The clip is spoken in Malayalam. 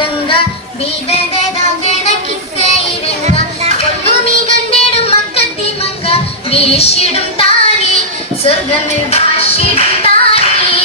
കൂട്ടുങ്ക ബീതതകണ കിസ്സയിരങ്ങ കൊണ്ടുമീ കണ്ടിടും മക്കത്തി മങ്ക വീശിടും താരി സ്വർഗമിൽ ഭാഷിടും താരി